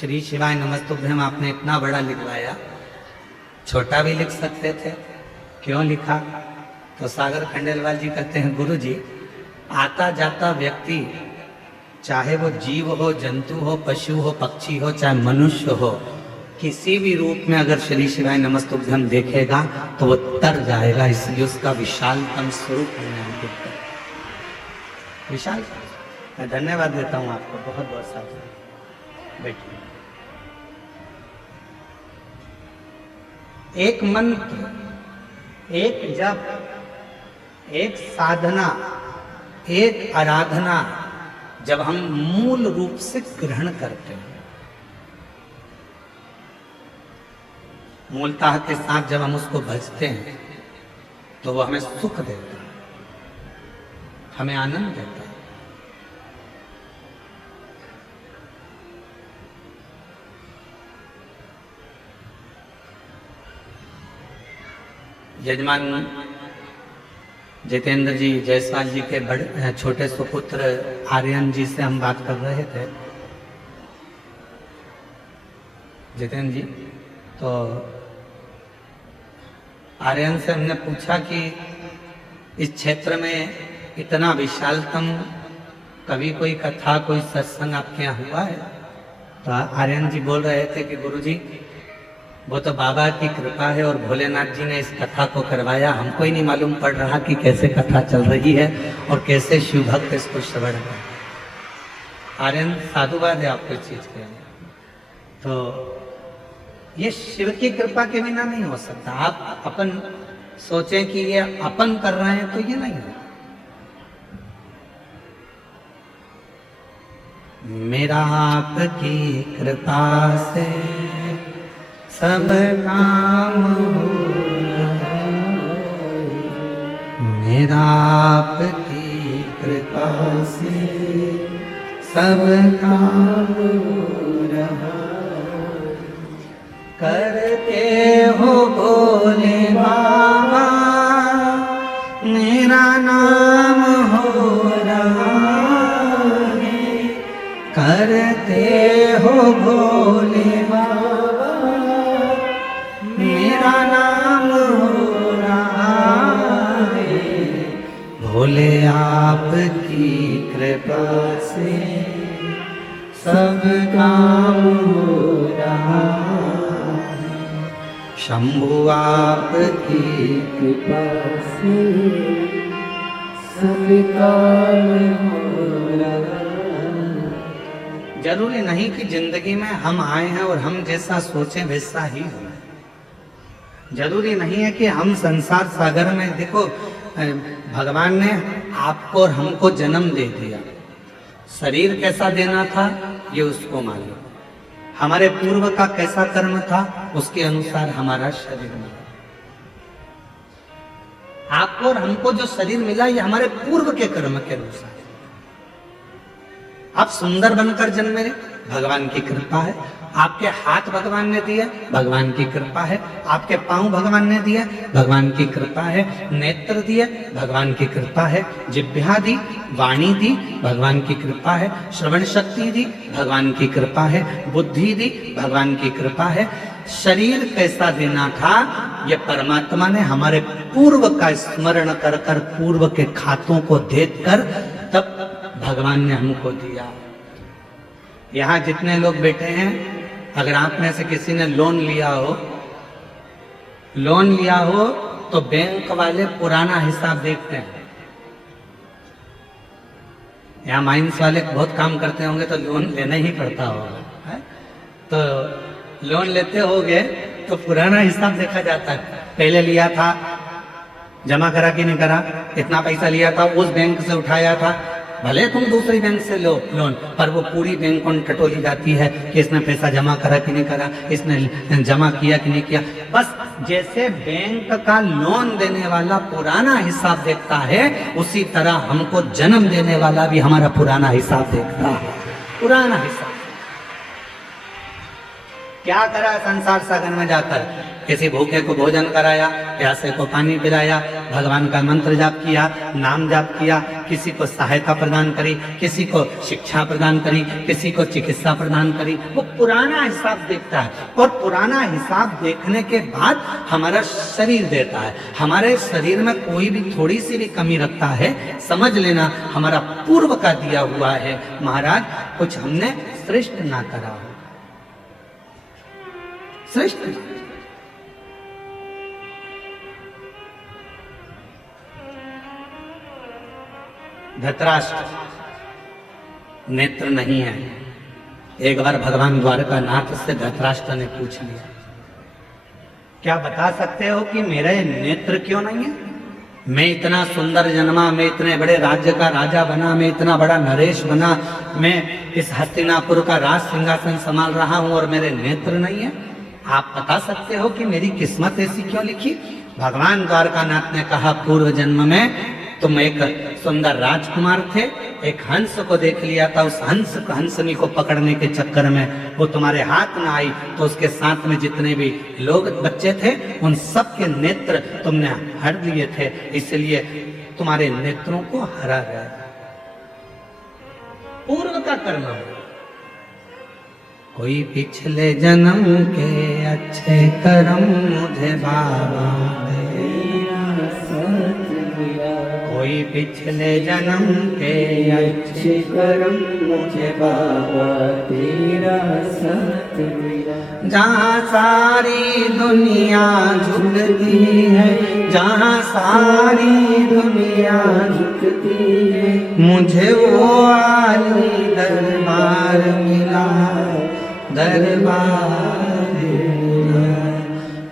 श्री शिवाय नमस्तुभ्यम आपने इतना बड़ा लिखवाया, छोटा भी लिख सकते थे, क्यों लिखा? तो सागर खंडेलवाल जी कहते हैं, गुरु जी आता जाता व्यक्ति, चाहे वो जीव हो, जंतु हो, पशु हो, पक्षी हो, चाहे मनुष्य हो, किसी भी रूप में अगर श्री शिवाय नमस्तुभ्यम देखेगा तो वो तर जाएगा, इसलिए उसका विशालतम स्वरूप मैंने अंकित किया। विशाल, मैं धन्यवाद देता हूँ आपको, बहुत बहुत सारा। बैठिए। एक मंत्र, एक जप, एक साधना, एक आराधना जब हम मूल रूप से ग्रहण करते हैं, मूलतः के साथ जब हम उसको भजते हैं तो वो हमें सुख देता है, हमें आनंद देता है। यजमान जितेंद्र जी जायसवाल जी के बड़े छोटे सुपुत्र आर्यन जी से हम बात कर रहे थे। जितेंद्र जी, तो आर्यन से हमने पूछा कि इस क्षेत्र में इतना विशालतम कभी कोई कथा, कोई सत्संग आपके यहाँ हुआ है? तो आर्यन जी बोल रहे थे कि गुरुजी वो तो बाबा की कृपा है और भोलेनाथ जी ने इस कथा को करवाया, हमको ही नहीं मालूम पड़ रहा कि कैसे कथा चल रही है और कैसे शिव भक्त इसको श्रवण है। आर्यन साधुवाद है आपको इस चीज के। तो ये शिव की कृपा के बिना नहीं हो सकता। आप अपन सोचें कि ये अपन कर रहे हैं तो ये नहीं है। मेरा आपकी कृपा से सब काम हो रहा है, मेरा आपकी कृपा से सब काम हो रहा है। करते हो भोले बाबा मेरा नाम हो रहा है, करते हो भोले बाबा मेरा नाम हो रहा है। भोले आपकी कृपा से सब काम हो रहा है, शंभु आपकी कृपा से सब काम हो रहा है। जरूरी नहीं कि जिंदगी में हम आए हैं और हम जैसा सोचें वैसा ही हो। जरूरी नहीं है कि हम संसार सागर में, देखो भगवान ने आपको और हमको जन्म दे दिया, शरीर कैसा देना था ये उसको मालूम, हमारे पूर्व का कैसा कर्म था उसके अनुसार हमारा शरीर मिला। आपको और हमको जो शरीर मिला ये हमारे पूर्व के कर्म के अनुसार। आप सुंदर बनकर जन्मे, भगवान की कृपा है। आपके हाथ भगवान ने दिए, भगवान की कृपा है। आपके पांव भगवान ने दिए, भगवान की कृपा है। नेत्र दिए, भगवान की कृपा है। जिह्वा दी, वाणी दी, भगवान की कृपा है। श्रवण शक्ति दी, भगवान की कृपा है। बुद्धि दी, भगवान की कृपा है। शरीर कैसा देना था ये परमात्मा ने हमारे पूर्व का स्मरण कर कर, पूर्व के खातों को देख कर तब भगवान ने हमको दिया। यहाँ जितने लोग बैठे हैं, अगर आप में से किसी ने लोन लिया हो तो बैंक वाले पुराना हिसाब देखते हैं। यहाँ माइंस वाले बहुत काम करते होंगे तो लोन लेना ही पड़ता होगा, तो लोन लेते होगे तो पुराना हिसाब देखा जाता है। पहले लिया था, जमा करा कि नहीं करा, इतना पैसा लिया था, उस बैंक से उठाया था, भले तुम दूसरी बैंक से लो लोन, पर वो पूरी बैंक को टटोली जाती है कि इसने पैसा जमा करा कि नहीं करा, इसने जमा किया कि नहीं किया। बस जैसे बैंक का लोन देने वाला पुराना हिसाब देखता है, उसी तरह हमको जन्म देने वाला भी हमारा पुराना हिसाब देखता है। पुराना हिसाब क्या करा संसार सागर में जाकर, किसी भूखे को भोजन कराया, प्यासे को पानी पिलाया, भगवान का मंत्र जाप किया, नाम जाप किया, किसी को सहायता प्रदान करी, किसी को शिक्षा प्रदान करी, किसी को चिकित्सा प्रदान करी। वो पुराना हिसाब देखता है और पुराना हिसाब देखने के बाद हमारा शरीर देता है। हमारे शरीर में कोई भी थोड़ी सी भी कमी रखता है, समझ लेना हमारा पूर्व का दिया हुआ है। महाराज कुछ हमने श्रेष्ठ ना करा हो, श्रेष्ठ धृतराष्ट्र नेत्र नहीं है। एक बार भगवान द्वारकानाथ से धृतराष्ट्र ने पूछ लिया, क्या बता सकते हो कि मेरे नेत्र क्यों नहीं है? मैं इतना सुंदर जन्मा, मैं इतने बड़े राज्य का राजा बना, मैं इतना बड़ा नरेश बना, मैं इस हस्तिनापुर का राज सिंहासन संभाल रहा हूं और मेरे नेत्र नहीं है। आप बता सकते हो कि मेरी किस्मत ऐसी क्यों लिखी? भगवान द्वारकानाथ ने कहा, पूर्व जन्म में तुम एक सुंदर राजकुमार थे, एक हंस को देख लिया था, उस हंसनी को पकड़ने के चक्कर में वो तुम्हारे हाथ में आई, तो उसके साथ में जितने भी लोग बच्चे थे उन सब के नेत्र तुमने हर लिए थे, इसलिए तुम्हारे नेत्रों को हरा गया। पूर्व का कर्म। कोई पिछले जन्म के अच्छे कर्म मुझे बाबा दे, कोई पिछले जन्म के अच्छे कर्म मुझे बाबा तेरा साथ मिला। जहाँ सारी दुनिया झुकती है, जहाँ सारी दुनिया झुकती है, मुझे वो आली दरबार मिला, दरबार मिला।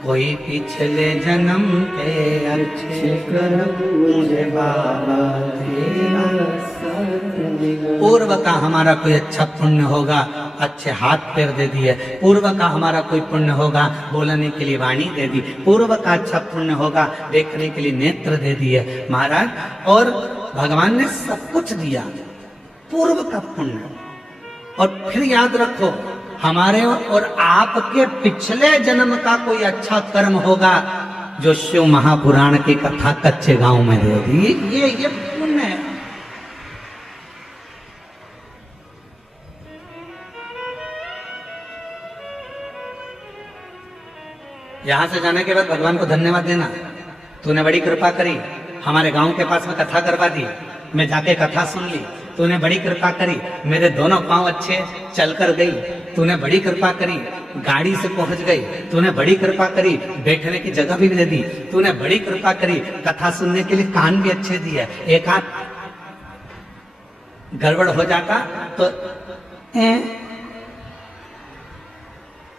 कोई पिछले जन्म के अच्छे कर्म मुझे बाबा तेरा साथ मिला। पूर्व का हमारा कोई अच्छा पुण्य होगा, अच्छे हाथ पैर दे दिए। पूर्व का हमारा कोई पुण्य होगा, बोलने के लिए वाणी दे दी। पूर्व का अच्छा पुण्य होगा, देखने के लिए नेत्र दे दिए महाराज। और भगवान ने सब कुछ दिया, पूर्व का पुण्य। और फिर याद रखो, हमारे और आपके पिछले जन्म का कोई अच्छा कर्म होगा जो शिव महापुराण की कथा कच्चे गांव में दे दी, ये पुण्य है। यहां से जाने के बाद भगवान को धन्यवाद देना, तूने बड़ी कृपा करी, हमारे गांव के पास में कथा करवा दी, मैं जाके कथा सुन ली, तूने बड़ी कृपा करी, मेरे दोनों पांव अच्छे चलकर गई, तूने बड़ी कृपा करी, गाड़ी से पहुंच गई, तूने बड़ी कृपा करी, बैठने की जगह भी दे दी, तूने बड़ी कृपा करी, कथा सुनने के लिए कान भी अच्छे दिए। एक हाथ गड़बड़ हो जाता तो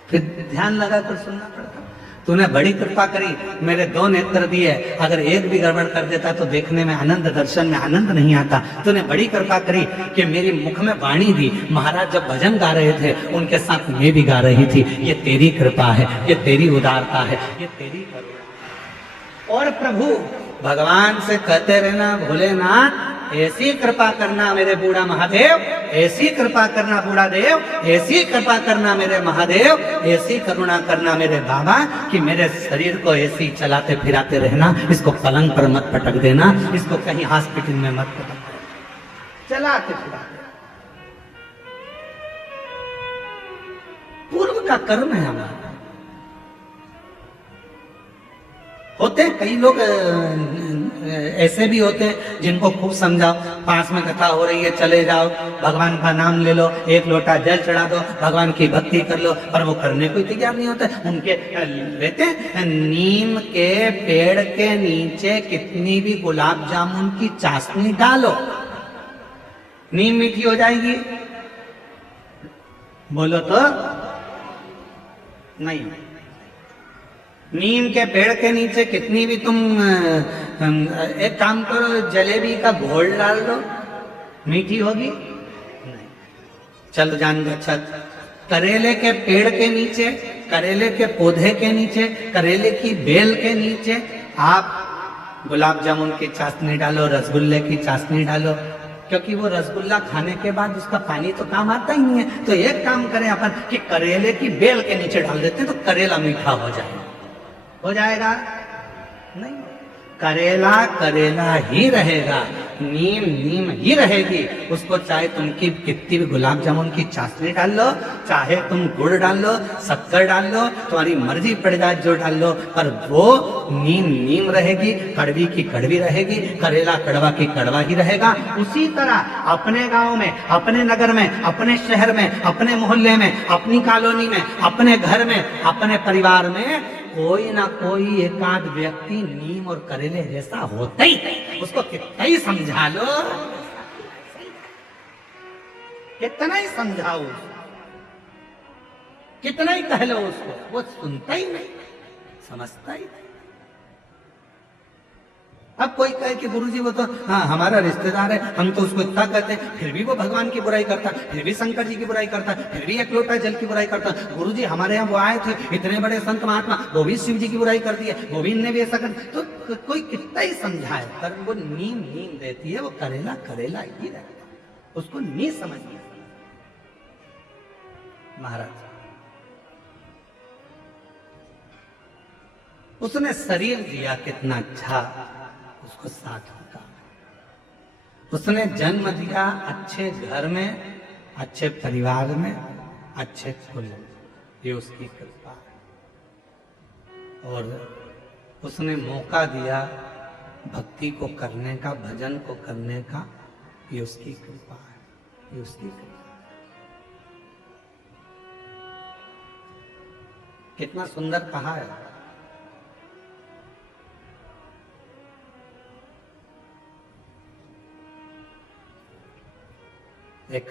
फिर ध्यान लगाकर सुनना पड़ता। तूने बड़ी कृपा करी, मेरे दो नेत्र दिए, अगर एक भी गड़बड़ कर देता तो देखने में आनंद, दर्शन में आनंद नहीं आता। तूने बड़ी कृपा करी कि मेरी मुख में वाणी दी, महाराज जब भजन गा रहे थे उनके साथ मैं भी गा रही थी। ये तेरी कृपा है, ये तेरी उदारता है, ये तेरी करुणा। और प्रभु भगवान से कहते रहना, भोलेनाथ ऐसी कृपा करना मेरे बूढ़ा महादेव, ऐसी कृपा करना बूढ़ा देव, ऐसी कृपा करना मेरे महादेव, ऐसी करुणा करना मेरे बाबा कि मेरे शरीर को ऐसी चलाते फिराते रहना, इसको पलंग पर मत पटक देना, इसको कहीं हॉस्पिटल में मत पटक देना, चलाते फिराते। पूर्व का कर्म है हमारा। होते कई लोग ऐसे भी होते हैं जिनको खूब समझाओ, पास में कथा हो रही है चले जाओ, भगवान का नाम ले लो, एक लोटा जल चढ़ा दो, भगवान की भक्ति कर लो, पर वो करने को तैयार नहीं होता। उनके लेते नीम के पेड़ के नीचे कितनी भी गुलाब जामुन की चाशनी डालो, नीम मीठी हो जाएगी? बोलो तो नहीं। नीम के पेड़ के नीचे कितनी भी तुम एक काम करो, जलेबी का घोल डाल दो, मीठी होगी? नहीं। चल जान दो। अच्छा, करेले के पेड़ के नीचे, करेले के पौधे के नीचे, करेले की बेल के नीचे आप गुलाब जामुन की चाशनी डालो, रसगुल्ले की चाशनी डालो, क्योंकि वो रसगुल्ला खाने के बाद उसका पानी तो काम आता ही नहीं है। तो एक काम करें अपन कि करेले की बेल के नीचे डाल देते हैं तो करेला मीठा हो जाएगा। हो जाएगा? नहीं, करेला करेला ही रहेगा, नीम नीम ही रहेगी। उसको चाहे तुमकी कितनी भी गुलाब जामुन की चाशनी डाल लो, चाहे तुम गुड़ डाल लो, शक्कर डाल लो, तुम्हारी मर्जी पड़ जाए जो डाल लो, पर वो नीम नीम रहेगी, कड़वी की कड़वी रहेगी, करेला कड़वा की कड़वा ही रहेगा। उसी तरह अपने गांव में, अपने नगर में, अपने शहर में, अपने मोहल्ले में, अपनी कॉलोनी में, अपने घर में, अपने परिवार में कोई ना कोई एकाध व्यक्ति नीम और करेले जैसा होता ही, उसको कितना ही समझा लो, कितना ही समझाओ, कितना ही कह लो उसको, वो सुनता ही नहीं, समझता ही नहीं। अब कोई कहे कि गुरुजी वो तो हाँ हमारा रिश्तेदार है, हम तो उसको इतना कहते हैं, फिर भी वो भगवान की बुराई करता, फिर भी शंकर जी की बुराई करता, फिर भी एक लोटा जल की बुराई करता। गुरुजी हमारे यहाँ वो आए थे, इतने बड़े संत महात्मा, वो भी शिव जी की बुराई कर दी है, वो भी इनने भी ऐसा कर। तो कोई कितना ही समझाए, पर वो नीम नीम देती है, वो करेला करेला ही रहता, उसको नहीं समझ में। महाराज उसने शरीर दिया कितना अच्छा, उसको साथ होता। उसने जन्म दिया अच्छे घर में, अच्छे परिवार में, अच्छे कुल, ये उसकी कृपा है। और उसने मौका दिया भक्ति को करने का, भजन को करने का, ये उसकी कृपा है, ये उसकी कृपा। कितना सुंदर कहा है। एक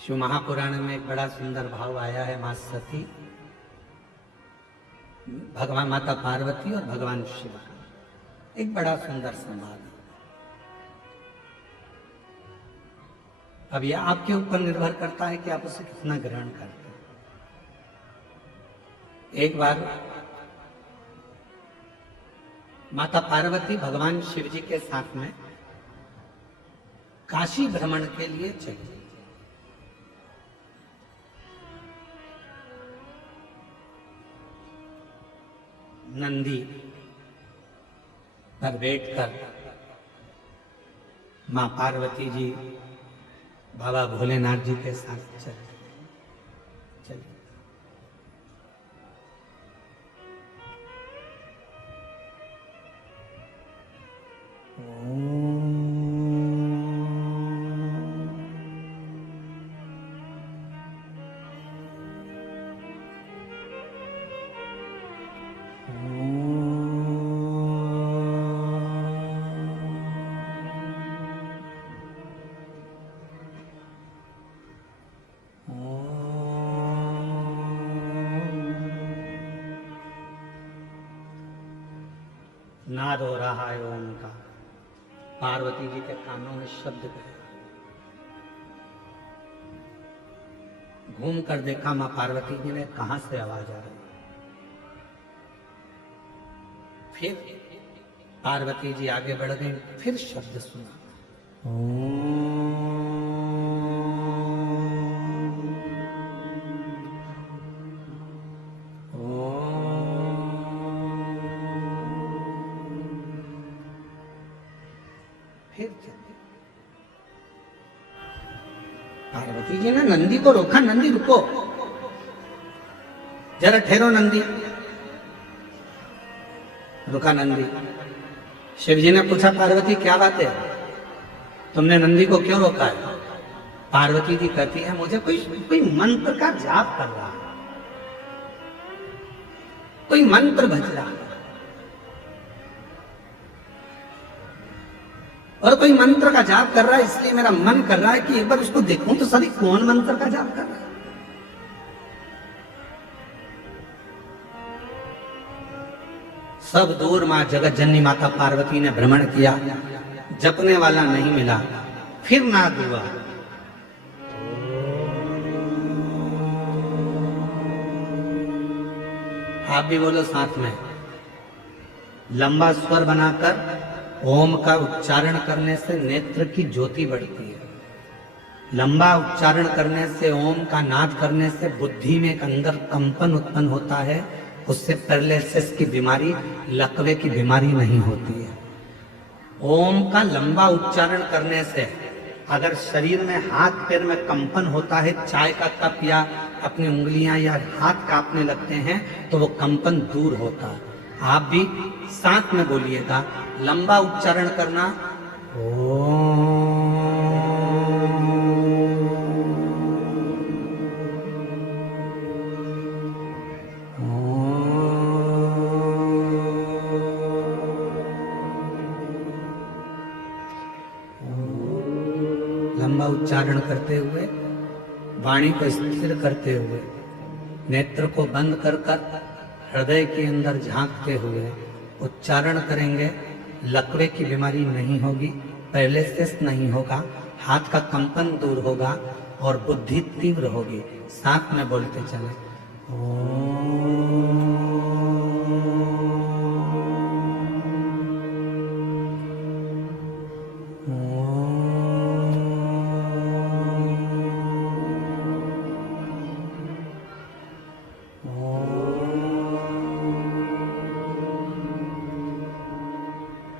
शिव महापुराण में एक बड़ा सुंदर भाव आया है। मां सती, भगवान माता पार्वती और भगवान शिव, एक बड़ा सुंदर संवाद। अब यह आपके ऊपर निर्भर करता है कि आप उसे कितना ग्रहण करते हैं। एक बार माता पार्वती भगवान शिव जी के साथ में काशी भ्रमण के लिए चली। नंदी पर बैठकर मां पार्वती जी बाबा भोलेनाथ जी के साथ चली। नाद हो रहा है ओम का, पार्वती जी के कानों में शब्द गया। घूम कर देखा मां पार्वती जी ने, कहां से आवाज आ रही। फिर पार्वती जी आगे बढ़ गई, फिर शब्द सुना, पार्वती जी ने नंदी को रोका, नंदी रुको, जरा ठहरो नंदी। रुका नंदी। शिव जी ने पूछा, पार्वती क्या बात है, तुमने नंदी को क्यों रोका है? पार्वती जी कहती है, मुझे कोई मंत्र का जाप कर रहा है, कोई मंत्र बज रहा है, और कोई मंत्र का जाप कर रहा है, इसलिए मेरा मन कर रहा है कि एक बार उसको देखूं तो सही कौन मंत्र का जाप कर रहा है। सब दूर मां जगत जननी माता पार्वती ने भ्रमण किया, जपने वाला नहीं मिला। फिर नाद हुआ, आप भी बोलो साथ में, लंबा स्वर बनाकर ओम का उच्चारण करने से नेत्र की ज्योति बढ़ती है। लंबा उच्चारण करने से, ओम का नाद करने से बुद्धि में एक अंदर कंपन उत्पन्न होता है। उससे पैरालिसिस की बीमारी, लकवे की बीमारी नहीं होती है। ओम का लंबा उच्चारण करने से अगर शरीर में, हाथ पैर में कंपन होता है, चाय का कप या अपनी उंगलियां या हाथ कांपने लगते हैं, तो वो कंपन दूर होता है। आप भी साथ में बोलिएगा, लंबा उच्चारण करना, ओम। लंबा उच्चारण करते हुए, वाणी को स्थिर करते हुए, नेत्र को बंद कर हृदय के अंदर झांकते हुए उच्चारण करेंगे। लकवे की बीमारी नहीं होगी, पैरालिसिस नहीं होगा, हाथ का कंपन दूर होगा और बुद्धि तीव्र होगी। साथ में बोलते चले,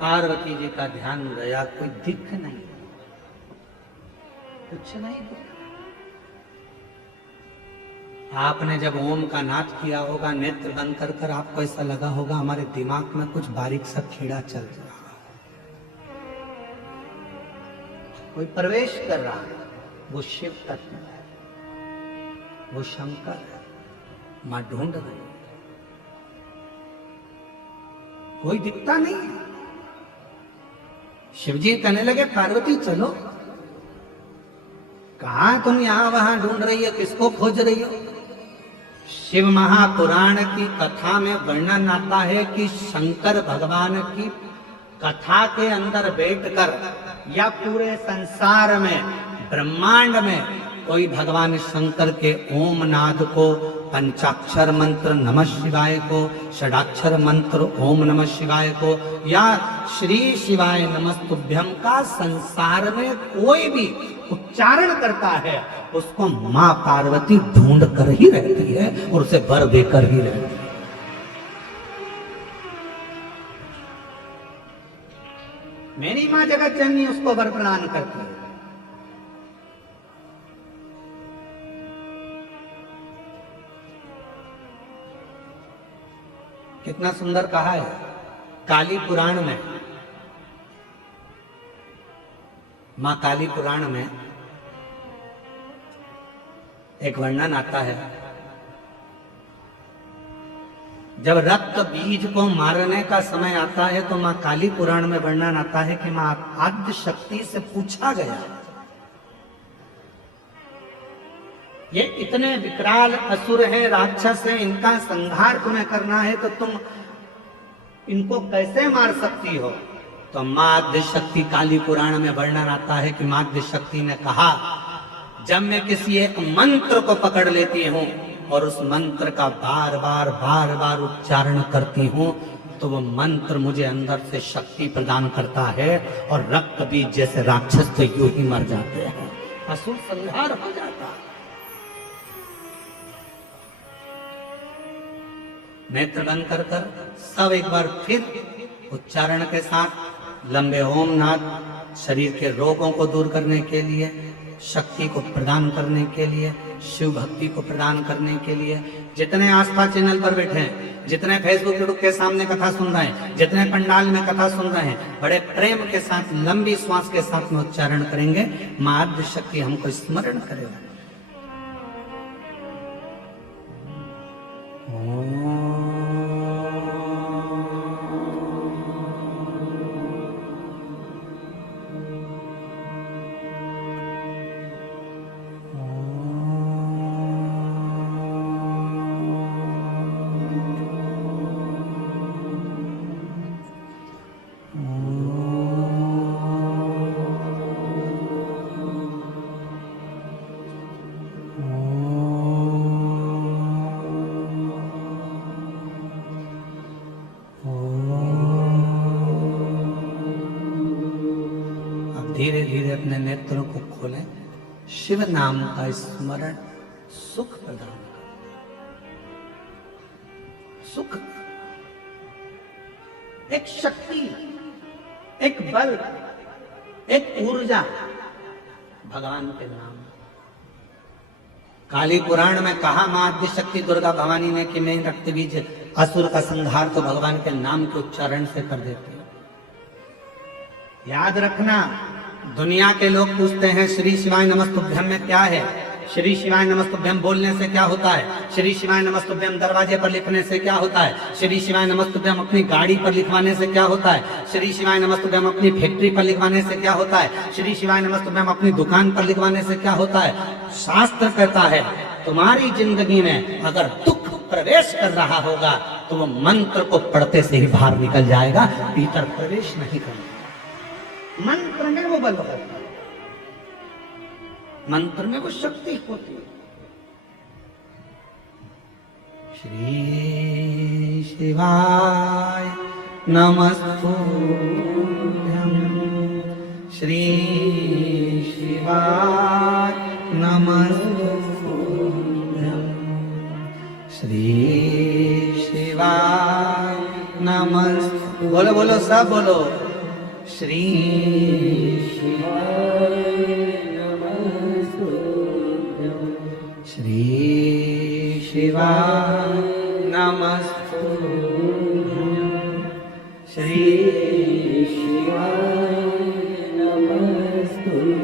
पार्वती जी का ध्यान गया, कोई दिख नहीं, कुछ नहीं दिखा। आपने जब ओम का नाद किया होगा, नेत्र बंद कर आपको ऐसा लगा होगा हमारे दिमाग में कुछ बारीक सा कीड़ा चल रहा है, कोई प्रवेश कर रहा है। वो शिव तत्व है, वो शंकर है, मां ढूंढ रही है, कोई दिखता नहीं है। शिवजी कहने लगे, पार्वती चलो। कहा तुम यहां वहां ढूंढ रही हो, किसको खोज रही हो? शिव महापुराण की कथा में वर्णन आता है कि शंकर भगवान की कथा के अंदर बैठकर या पूरे संसार में, ब्रह्मांड में कोई भगवान शंकर के ओम नाद को, पंचाक्षर मंत्र नमः शिवाय को, षडाक्षर मंत्र ओम नमः शिवाय को या श्री शिवाय नमस्तुभ्यम का संसार में कोई भी उच्चारण करता है, उसको मां पार्वती ढूंढ कर ही रहती है और उसे वर देकर ही रहती है। मेरी मां जगत जननी उसको वर प्रदान करती है। कितना सुंदर कहा है काली पुराण में। मां काली पुराण में एक वर्णन आता है, जब रक्त बीज को मारने का समय आता है तो मां काली पुराण में वर्णन आता है कि मां आद्य शक्ति से पूछा गया, ये इतने विकराल असुर हैं, राक्षस हैं, इनका संहार तुम्हें करना है तो तुम इनको कैसे मार सकती हो? तो मां आद्य शक्ति, काली पुराण में वर्णन आता है कि मां आद्य शक्ति ने कहा, जब मैं किसी एक मंत्र को पकड़ लेती हूं और उस मंत्र का बार बार उच्चारण करती हूं तो वो मंत्र मुझे अंदर से शक्ति प्रदान करता है और रक्त बीज जैसे राक्षस तो यूं ही मर जाते हैं, असुर संहार हो जाता है। नेत्र बंद कर सब एक बार फिर उच्चारण के साथ लंबे ओम नाद, शरीर के रोगों को दूर करने के लिए, शक्ति को प्रदान करने के लिए, शिव भक्ति को प्रदान करने के लिए, जितने आस्था चैनल पर बैठे हैं, जितने फेसबुक यूट्यूब के सामने कथा सुन रहे हैं, जितने पंडाल में कथा सुन रहे हैं, बड़े प्रेम के साथ लंबी श्वास के साथ में उच्चारण करेंगे, मां आद्य शक्ति हमको स्मरण करेगा। धीरे धीरे अपने नेत्रों को खोलें, शिव नाम का स्मरण सुख प्रदान कर, सुख, एक शक्ति, एक बल, एक ऊर्जा भगवान के नाम। काली पुराण में कहा मां आद्य शक्ति दुर्गा भवानी ने कि नहीं रक्त बीज असुर का संहार तो भगवान के नाम के उच्चारण से कर देते हैं। याद रखना, दुनिया के लोग पूछते हैं श्री शिवाय नमस्तुभ्यम में क्या है, श्री शिवाय नमस्तुभ्यम बोलने से क्या होता है, श्री शिवाय नमस्तुभ्यम दरवाजे पर लिखने से क्या होता है, श्री शिवाय नमस्तुभ्यम अपनी गाड़ी पर लिखवाने से क्या होता है, श्री शिवाय नमस्तुभ्यम अपनी फैक्ट्री पर लिखवाने से क्या होता है, श्री शिवाय नमस्तुभ्यम अपनी दुकान पर लिखवाने से क्या होता है। शास्त्र कहता है तुम्हारी जिंदगी में अगर दुख प्रवेश कर रहा होगा तो वो मंत्र को पढ़ते से ही बाहर निकल जाएगा, भीतर प्रवेश नहीं करेगा। मंत्र में वो बल होता है, मंत्र में वो शक्ति होती है। श्री शिवाय नमस्तुभ्यं, श्री शिवाय नमस्तुभ्यं, श्री शिवाय नमस्तुभ्यं। बोलो बोलो सब बोलो, श्री शिवाय नमस्तुभ्यं, श्री शिवाय नमस्तुभ्यं, श्री शिवाय नमस्तुभ्यं।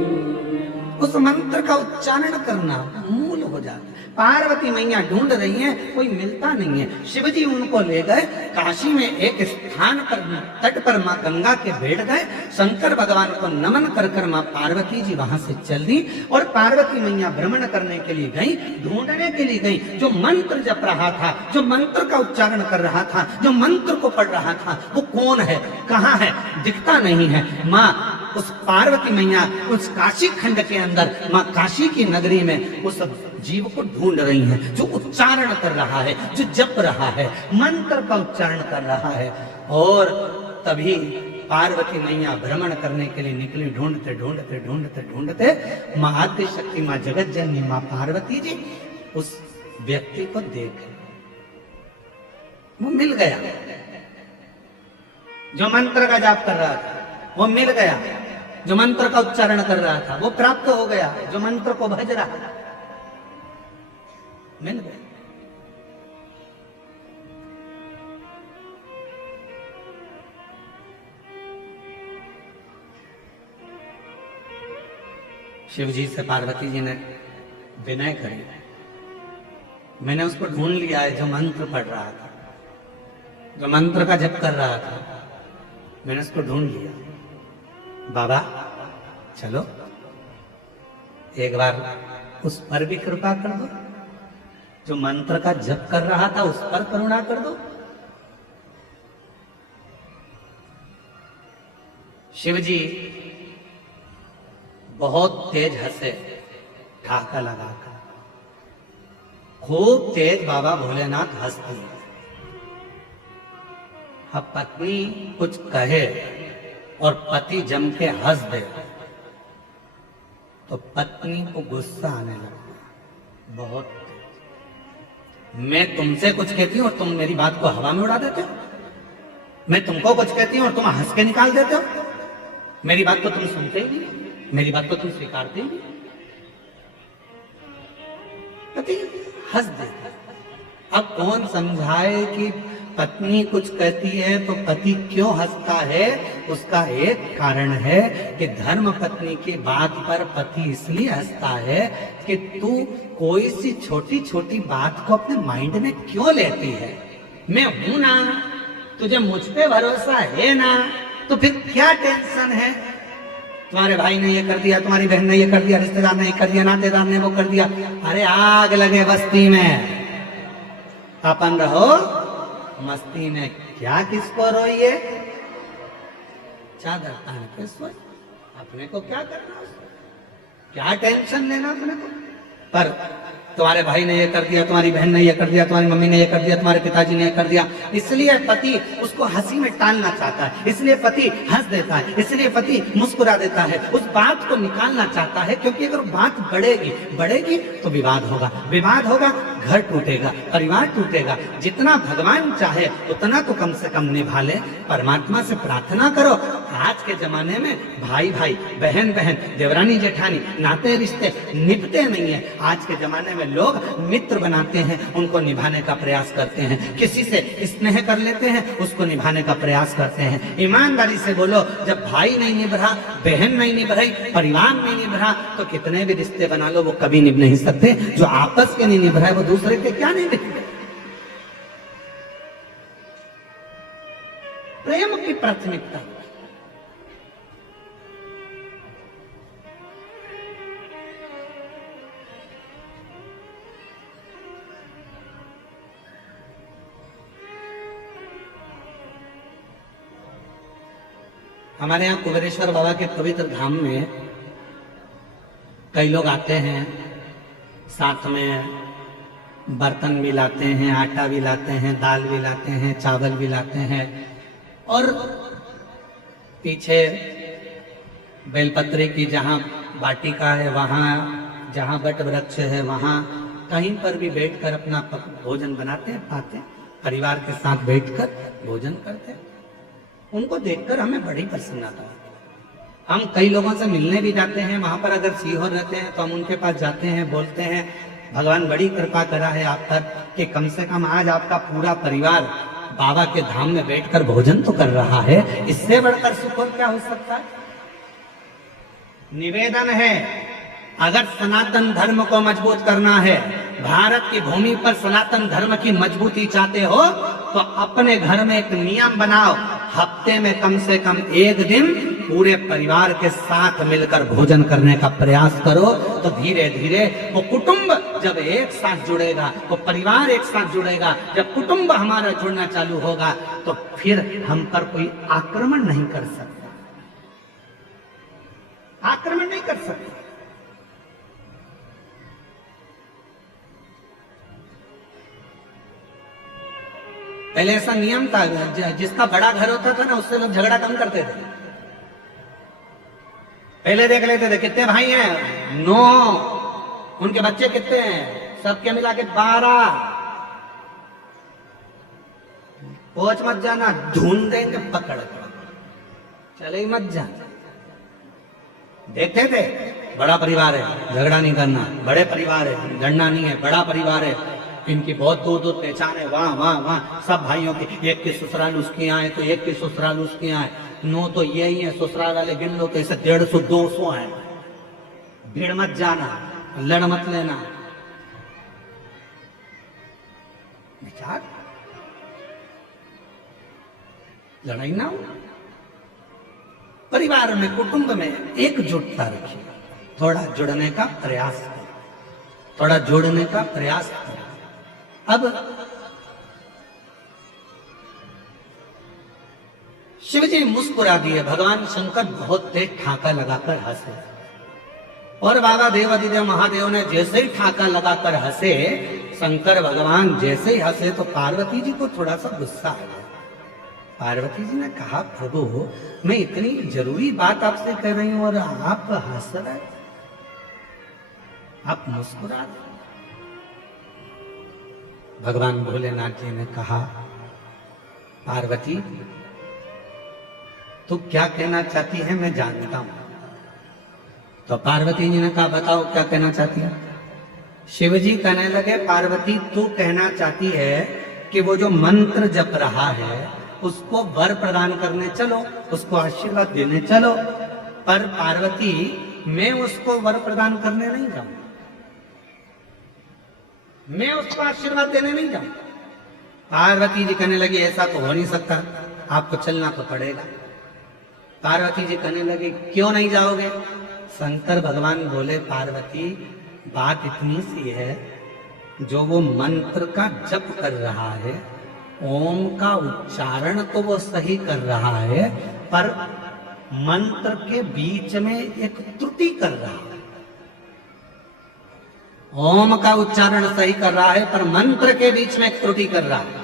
उस मंत्र का उच्चारण करना मूल हो जाता है। पार्वती मैया ढूंढ रही हैं, कोई मिलता नहीं है। शिवजी उनको ले गए काशी में एक स्थान पर, तट पर मां गंगा के बैठ गए। शंकर भगवान को नमन कर कर मां पार्वती जी वहां से चल दी और पार्वती मैया भ्रमण करने के लिए गई, ढूंढने के लिए गई। जो मंत्र जप रहा था, जो मंत्र का उच्चारण कर रहा था, जो मंत्र को पढ़ रहा था, वो कौन है, कहाँ है, दिखता नहीं है। मां उस पार्वती मैया उस काशी खंड के अंदर, मां काशी की नगरी में उस जीव को ढूंढ रही हैं, जो उच्चारण कर रहा है, जो जप रहा है, मंत्र का उच्चारण कर रहा है। और तभी पार्वती मैया भ्रमण करने के लिए निकली। ढूंढते ढूंढते ढूंढते ढूंढते मां आद्य शक्ति, मां जगत जननी, मां पार्वती जी उस व्यक्ति को देख, वो मिल गया। जो मंत्र का जाप कर रहा था वो मिल गया, जो मंत्र का उच्चारण कर रहा था वो प्राप्त हो गया, जो मंत्र को भज रहा था मिल गया। शिव जी से पार्वती जी ने विनय करी, मैंने उसको ढूंढ लिया है जो मंत्र पढ़ रहा था, जो मंत्र का जप कर रहा था, मैंने उसको ढूंढ लिया। बाबा चलो एक बार उस पर भी कृपा कर दो, जो मंत्र का जप कर रहा था उस पर करुणा कर दो। शिव जी बहुत तेज हंसे, ठाका लगाकर खूब तेज बाबा भोलेनाथ हंसते। अब पत्नी कुछ कहे और पति जम के हंस दे तो पत्नी को गुस्सा आने लगता है बहुत। मैं तुमसे कुछ कहती हूं और तुम मेरी बात को हवा में उड़ा देते हो, मैं तुमको कुछ कहती हूं और तुम हंस के निकाल देते हो। मेरी बात को तुम सुनते ही नहीं, मेरी बात को तुम स्वीकारते ही नहीं। पति हंस देते। अब कौन समझाए कि पत्नी कुछ कहती है तो पति क्यों हंसता है? उसका एक कारण है कि धर्म पत्नी की बात पर पति इसलिए हंसता है कि तू कोई सी छोटी छोटी बात को अपने माइंड में क्यों लेती है। मैं हूं ना, तुझे मुझ पे भरोसा है ना, तो फिर क्या टेंशन है? तुम्हारे भाई ने ये कर दिया, तुम्हारी बहन ने ये कर दिया, रिश्तेदार ने ये कर दिया, नातेदार ने वो कर दिया। अरे आग लगे बस्ती में, अपन रहो मस्ती में। क्या किसको रोइए, चादर तान के सोए। अपने को क्या करना, क्या टेंशन लेना अपने को? पर तुम्हारे भाई ने ये कर दिया, तुम्हारी बहन ने ये कर दिया, तुम्हारी मम्मी ने ये कर दिया, तुम्हारे पिताजी ने ये कर दिया। इसलिए पति उसको हंसी में टालना चाहता है, इसलिए पति हंस देता है, इसलिए पति मुस्कुरा देता है, उस बात को निकालना चाहता है। क्योंकि अगर बात बढ़ेगी तो विवाद होगा, विवाद होगा घर टूटेगा, परिवार टूटेगा। जितना भगवान चाहे उतना तो कम से कम निभा ले। परमात्मा से प्रार्थना करो। आज के जमाने में भाई भाई, बहन बहन, देवरानी जेठानी, नाते रिश्ते निभते नहीं है। आज के जमाने में लोग मित्र बनाते हैं, उनको निभाने का प्रयास करते हैं। किसी से स्नेह कर लेते हैं, उसको निभाने का प्रयास करते हैं। ईमानदारी से बोलो, जब भाई नहीं निभ रहा, बहन नहीं निभ रही, परिवार नहीं निभ रहा, तो कितने भी रिश्ते बना लो वो कभी निभ नहीं सकते। जो आपस के नहीं निभ रहा है वो दूसरे के क्या नहीं निभ। प्रेम की प्राथमिकता। हमारे यहाँ कुबेरेश्वर बाबा के पवित्र धाम में कई लोग आते हैं, साथ में बर्तन भी लाते हैं, आटा भी लाते हैं, दाल भी लाते हैं, चावल भी लाते हैं। और पीछे बेलपत्री की जहाँ वाटिका है, वहाँ जहाँ वट वृक्ष है, वहाँ कहीं पर भी बैठकर अपना भोजन बनाते हैं, पाते हैं, परिवार के साथ बैठकर भोजन करते हैं। उनको देखकर हमें बड़ी प्रसन्नता होती। हम कई लोगों से मिलने भी जाते हैं, वहां पर अगर सीहोर रहते हैं तो हम उनके पास जाते हैं, बोलते हैं भगवान बड़ी कृपा करा है आप पर कि कम से कम आज आपका पूरा परिवार बाबा के धाम में बैठकर भोजन तो कर रहा है। इससे बढ़कर सुख और क्या हो सकता है। निवेदन है, अगर सनातन धर्म को मजबूत करना है, भारत की भूमि पर सनातन धर्म की मजबूती चाहते हो, तो अपने घर में एक नियम बनाओ, हफ्ते में कम से कम एक दिन पूरे परिवार के साथ मिलकर भोजन करने का प्रयास करो। तो धीरे धीरे वो कुटुंब जब एक साथ जुड़ेगा, वो परिवार एक साथ जुड़ेगा, जब कुटुंब हमारा जुड़ना चालू होगा तो फिर हम पर कोई आक्रमण नहीं कर सकता, आक्रमण नहीं कर सकता। पहले ऐसा नियम था, जिसका बड़ा घर होता था ना उससे लोग झगड़ा कम करते थे। पहले देख लेते थे कितने भाई हैं, 9, उनके बच्चे कितने हैं, सबके मिला के 12। पहुंच मत जाना, ढूंढ देंगे पकड़ कर, चले मत जाना। देखते थे बड़ा परिवार है, झगड़ा नहीं करना, बड़े परिवार है, लड़ना नहीं है, बड़ा परिवार है, इनकी बहुत दूर दूर पहचान है, वहां वहां वहां सब भाइयों की, एक के ससुराल उसके यहाँ है तो एक के ससुराल उसके यहाँ है, 9 तो यही है, ससुराल वाले गिन लो तो ऐसे 150 200 है। भीड़ मत जाना, लड़ मत लेना। विचार लड़ाई ना हो, परिवार में कुटुंब में एकजुटता रखिए, थोड़ा जुड़ने का प्रयास करो, थोड़ा जोड़ने का प्रयास करो। अब शिव जी मुस्कुरा दिए, भगवान शंकर बहुत तेज ठाका लगाकर हंसे, और बाबा देवाधिदेव महादेव ने जैसे ही ठाका लगाकर हंसे, शंकर भगवान जैसे ही हंसे तो पार्वती जी को थोड़ा सा गुस्सा आया। पार्वती जी ने कहा, प्रभु मैं इतनी जरूरी बात आपसे कह रही हूं और आप हंस रहे, आप मुस्कुरा रहे। भगवान भोलेनाथ जी ने कहा, पार्वती तू क्या कहना चाहती है मैं जानता हूं। तो पार्वती जी ने कहा, बताओ क्या कहना चाहती है। शिव जी कहने लगे, पार्वती तू कहना चाहती है कि वो जो मंत्र जप रहा है उसको वर प्रदान करने चलो, उसको आशीर्वाद देने चलो। पर पार्वती मैं उसको वर प्रदान करने नहीं जाऊंगा, मैं उसको आशीर्वाद देने नहीं जाऊंगा। पार्वती जी कहने लगी, ऐसा तो हो नहीं सकता, आपको चलना तो पड़ेगा। पार्वती जी कहने लगी, क्यों नहीं जाओगे। शंकर भगवान बोले, पार्वती बात इतनी सी है, जो वो मंत्र का जप कर रहा है, ओम का उच्चारण तो वो सही कर रहा है, पर मंत्र के बीच में एक त्रुटि कर रहा है। ओम का उच्चारण सही कर रहा है, पर मंत्र के बीच में एक त्रुटि कर रहा है।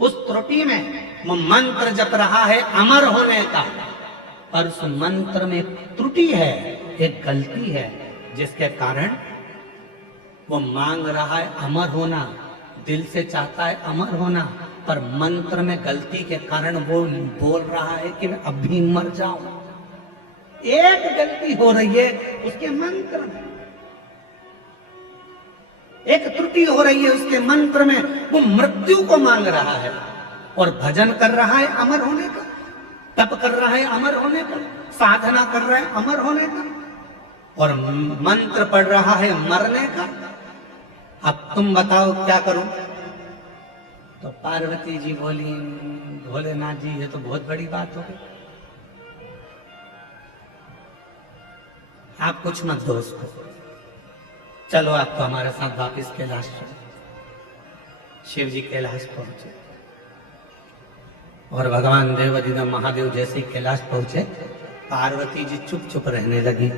उस त्रुटि में वो मंत्र जप रहा है अमर होने का, पर उस मंत्र में त्रुटि है, एक गलती है, जिसके कारण वो मांग रहा है अमर होना, दिल से चाहता है अमर होना, पर मंत्र में गलती के कारण वो बोल रहा है कि मैं अभी मर जाऊं। एक गलती हो रही है उसके मंत्र में, एक त्रुटि हो रही है उसके मंत्र में। वो मृत्यु को मांग रहा है और भजन कर रहा है अमर होने का, तप कर रहा है अमर होने का, साधना कर रहा है अमर होने का, और मंत्र पढ़ रहा है मरने का। अब तुम बताओ क्या करूं? तो पार्वती जी बोली, भोलेनाथ जी ये तो बहुत बड़ी बात हो गई, आप कुछ मत दो उसको, चलो आप तो हमारे साथ वापिस कैलाश चलो। शिव जी कैलाश पहुंचे और भगवान देवाधिदेव महादेव जैसे कैलाश पहुंचे, पार्वती जी चुप चुप रहने लगी,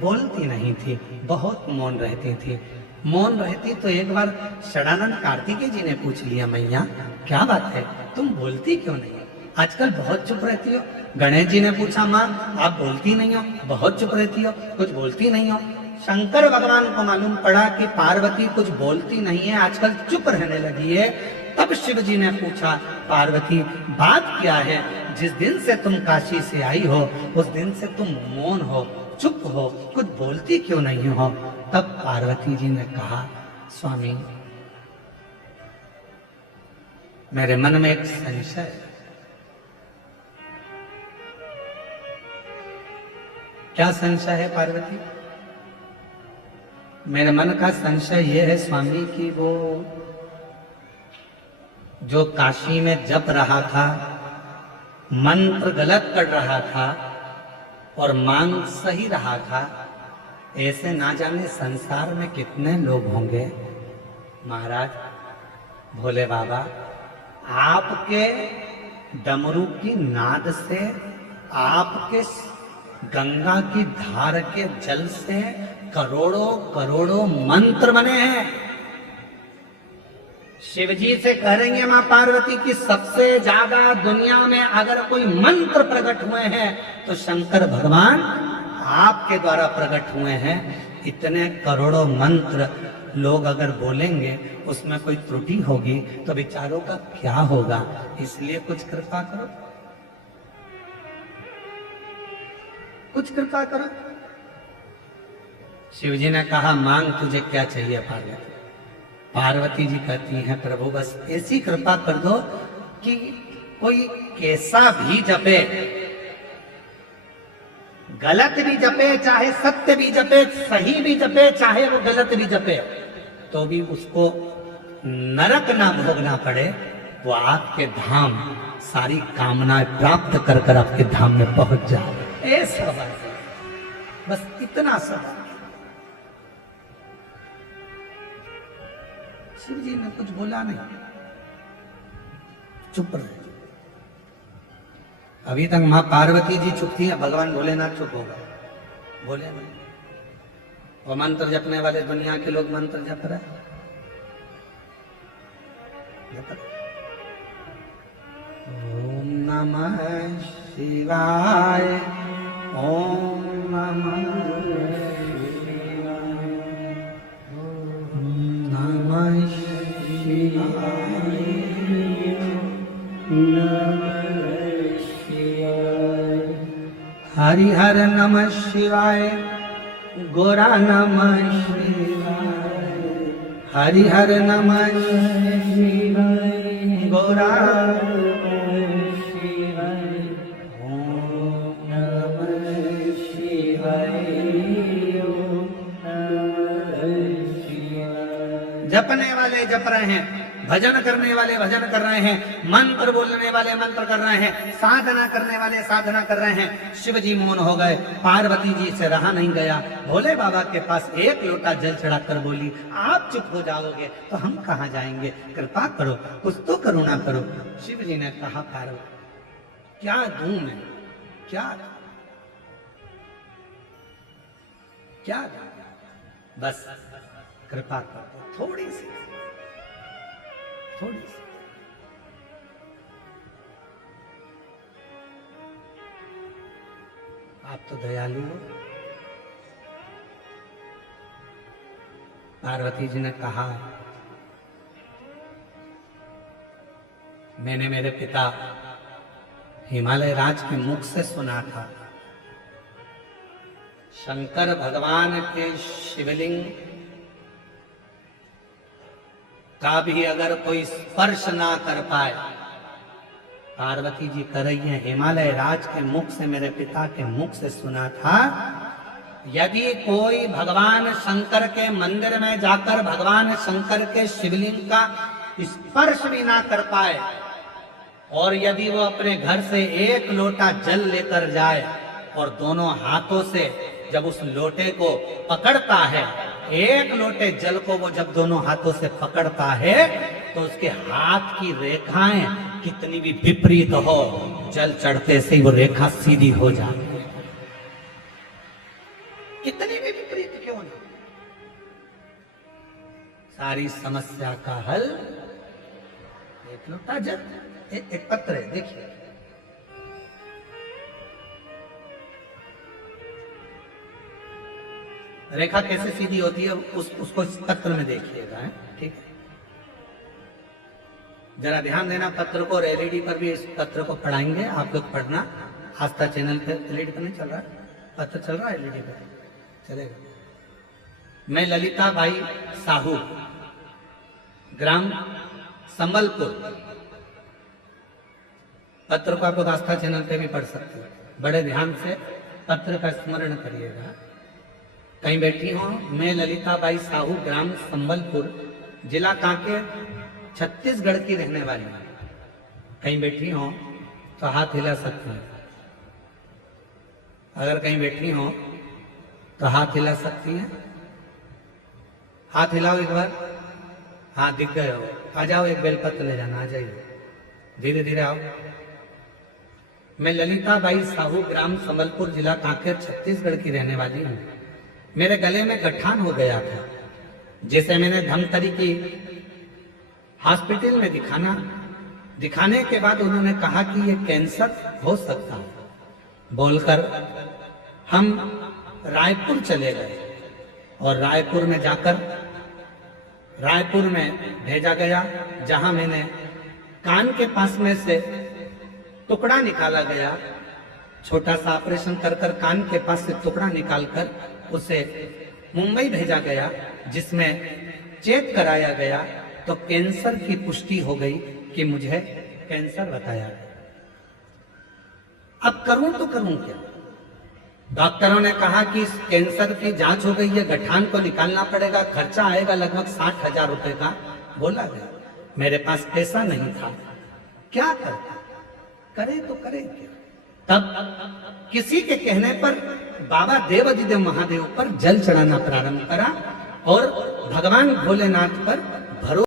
बोलती नहीं थी, बहुत मौन रहती थी। मौन रहती तो एक बार षडानंद कार्तिकेय जी ने पूछ लिया, मैया क्या बात है, तुम बोलती क्यों नहीं? आजकल बहुत चुप रहती हो। गणेश जी ने पूछा, माँ आप बोलती नहीं हो, बहुत चुप रहती हो, कुछ बोलती नहीं हो। शंकर भगवान को मालूम पड़ा कि पार्वती कुछ बोलती नहीं है, आजकल चुप रहने लगी है। तब शिव जी ने पूछा, पार्वती बात क्या है? जिस दिन से तुम काशी से आई हो उस दिन से तुम मौन हो, चुप हो, कुछ बोलती क्यों नहीं हो? तब पार्वती जी ने कहा, स्वामी मेरे मन में एक संशय है। क्या संशय है पार्वती? मेरे मन का संशय यह है स्वामी कि वो जो काशी में जप रहा था, मंत्र गलत पढ़ रहा था और मांग सही रहा था, ऐसे ना जाने संसार में कितने लोग होंगे। महाराज भोले बाबा, आपके डमरू की नाद से, आपके गंगा की धार के जल से करोड़ों करोड़ों मंत्र बने हैं। शिव जी से कहेंगे मां पार्वती की सबसे ज्यादा दुनिया में अगर कोई मंत्र प्रकट हुए हैं तो शंकर भगवान आपके द्वारा प्रकट हुए हैं। इतने करोड़ों मंत्र लोग अगर बोलेंगे उसमें कोई त्रुटि होगी तो विचारों का क्या होगा? इसलिए कुछ कृपा करो, कुछ कृपा करो। शिव जी ने कहा, मांग तुझे क्या चाहिए पार्वती? पार्वती जी कहती हैं, प्रभु बस ऐसी कृपा कर दो कि कोई कैसा भी जपे, गलत भी जपे, चाहे सत्य भी जपे, सही भी जपे, चाहे वो गलत भी जपे, तो भी उसको नरक ना भोगना पड़े, वो आपके धाम सारी कामनाएं प्राप्त कर कर आपके धाम में पहुंच जाए। ऐसा बात है, बस इतना सा। शिव जी ने कुछ बोला नहीं, चुप रहे। अभी तक मां पार्वती जी चुप थी, भगवान भोलेनाथ चुप हो गए, बोले नहीं। वो मंत्र जपने वाले दुनिया के लोग मंत्र जप रहे, ओम नमः शिवाय, ओम नमः हरि हर नमः शिवाय, गोरा नमः शिवाय, हरि हर नमः शिवाय, गोरा शिवाय, ओम नमः शिवाय, ओम नमः शिवाय। जपने वाले जप रहे हैं, भजन करने वाले भजन कर रहे हैं, मंत्र बोलने वाले मंत्र कर रहे हैं, साधना करने वाले साधना कर रहे हैं। शिव जी मौन हो गए, पार्वती जी से रहा नहीं गया। भोले बाबा के पास एक लोटा जल चढ़ाकर बोली, आप चुप हो जाओगे तो हम कहां जाएंगे, कृपा करो, कुछ तो करुणा करो। शिव जी ने कहा, पार्वती क्या दूं मैं, क्या क्या? बस कृपा कर दो, थोड़ी सी। आप तो दयालु हो। पार्वती जी ने कहा, मैंने मेरे पिता हिमालय राज के मुख से सुना था, शंकर भगवान के शिवलिंग का भी अगर कोई स्पर्श ना कर पाए, पार्वती जी कर रही हैं, हिमालय राज के मुख से, मेरे पिता के मुख से सुना था, यदि कोई भगवान शंकर के मंदिर में जाकर भगवान शंकर के शिवलिंग का स्पर्श भी ना कर पाए, और यदि वो अपने घर से एक लोटा जल लेकर जाए और दोनों हाथों से जब उस लोटे को पकड़ता है, एक लोटे जल को वो जब दोनों हाथों से पकड़ता है, तो उसके हाथ की रेखाएं कितनी भी विपरीत हो, जल चढ़ते से वो रेखा सीधी हो जाती है। कितनी भी विपरीत क्यों ना, सारी समस्या का हल एक लोटा जल, एक पत्र है, देखिए। रेखा कैसे सीधी होती है उसको इस पत्र में देखिएगा, ठीक है। जरा ध्यान देना पत्र को, और एलईडी पर भी इस पत्र को पढ़ाएंगे, आप लोग पढ़ना। आस्था चैनल पे एलईडी पर नहीं चल रहा, पत्र चल रहा है, एलईडी पे चलेगा। मैं ललिता बाई साहू, ग्राम संबलपुर, पत्र को आप लोग आस्था चैनल पे भी पढ़ सकते हो, बड़े ध्यान से पत्र का स्मरण करिएगा। कहीं बैठी हो, मैं ललिता बाई साहू, ग्राम संबलपुर, जिला कांकेर, छत्तीसगढ़ की रहने वाली हूं। कहीं बैठी हो तो हाथ हिला सकती हैं, अगर कहीं बैठी हो तो हाथ हिला सकती हैं। हाथ हिलाओ एक बार, हाँ दिख गए हो, आ जाओ, एक बेलपत्र ले जाना, आ जाइए, धीरे धीरे आओ। मैं ललिता बाई साहू, ग्राम संबलपुर, जिला कांकेर, छत्तीसगढ़ की रहने वाली हूँ। मेरे गले में गठान हो गया था, जिसे मैंने धमतरी की हॉस्पिटल में दिखाने के बाद उन्होंने कहा कि ये कैंसर हो सकता है। बोलकर हम रायपुर चले गए, और रायपुर में जाकर रायपुर में भेजा गया, जहां मैंने कान के पास में से टुकड़ा निकाला गया, छोटा सा ऑपरेशन कर कान के पास से टुकड़ा निकालकर उसे मुंबई भेजा गया, जिसमें चेक कराया गया तो कैंसर की पुष्टि हो गई कि मुझे कैंसर बताया गया। अब करूं तो करूं क्या? डॉक्टरों ने कहा कि इस कैंसर की जांच हो गई है, गठान को निकालना पड़ेगा, खर्चा आएगा लगभग 60,000 रुपए का बोला गया। मेरे पास पैसा नहीं था, क्या करता, करे तो करे क्या? तब किसी के कहने पर बाबा देवाधिदेव महादेव पर जल चढ़ाना प्रारंभ करा और भगवान भोलेनाथ पर